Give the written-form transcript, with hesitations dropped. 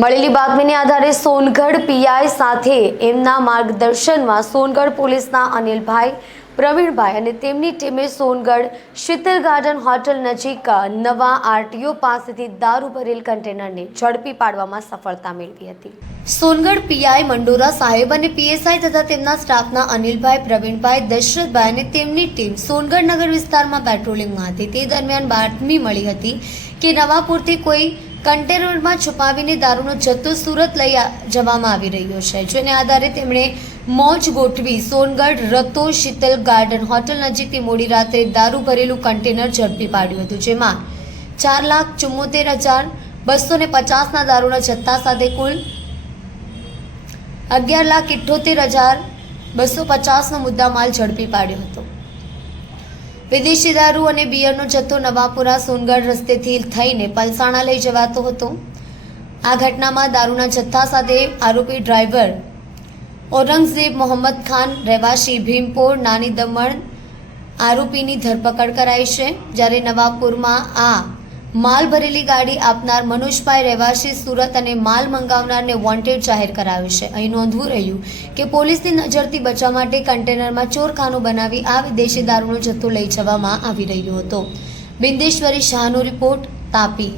મળેલી બાતમીને આધારે સોનગઢ પીઆઈ સાથે એમના માર્ગદર્શનમાં સોનગઢ પોલીસના અનિલભાઈ, પ્રવીણભાઈ અને તેમની ટીમે સોનગઢ શીતલ ગાર્ડન હોટલ નજીક નવા આરટીઓ પાસેથી દારૂ ભરેલ કન્ટેનરને ઝડપી પાડવામાં સફળતા મેળવી હતી। સોનગઢ પીઆઈ મંડોરા સાહેબ અને પીએસઆઈ તથા તેમના સ્ટાફના અનિલભાઈ, પ્રવીણભાઈ, દશરથભાઈ અને તેમની ટીમ સોનગઢ નગર વિસ્તારમાં પેટ્રોલિંગમાં હતી। તે દરમિયાન બાતમી મળી હતી કે નવાપુરથી કોઈ કન્ટેનરમાં છુપાવીને દારૂનો જથ્થો સુરત લઈ જવામાં આવી રહ્યો છે, જેને આધારે તેમણે મોજ ગોઠવી સોનગઢ રતો શીતલ ગાર્ડન હોટલ નજીકથી મોડી રાત્રે દારૂ ભરેલું કન્ટેનર ઝડપી પાડ્યું હતું, જેમાં 4,74,250ના દારૂના જથ્થા સાથે કુલ 11,78,250નો મુદ્દામાલ ઝડપી પાડ્યો હતો। વિદેશી દારૂ અને બિયરનો જથ્થો નવાપુરા સોનગઢ રસ્તેથી થઈને પલસાણા લઈ જવાતો હતો। આ ઘટનામાં દારૂના જથ્થા સાથે આરોપી ડ્રાઈવર ઔરંગઝેબ મોહમ્મદ ખાન રહેવાસી ભીમપોર નાની દમણ આરોપીની ધરપકડ કરાઈ છે, જ્યારે નવાપુરમાં આ માલ ભરેલી ગાડી આપનાર મનોજભાઈ રહેવાસી સુરત અને માલ મંગાવનારને વોન્ટેડ જાહેર કરાયો છે। અહીં નોંધવું રહ્યું કે પોલીસની નજરથી બચવા માટે કન્ટેનરમાં ચોરખાનું બનાવી આ વિદેશી દારૂનો જથ્થો લઈ જવામાં આવી રહ્યો હતો। બિંદેશ્વરી શાહનો રિપોર્ટ, તાપી।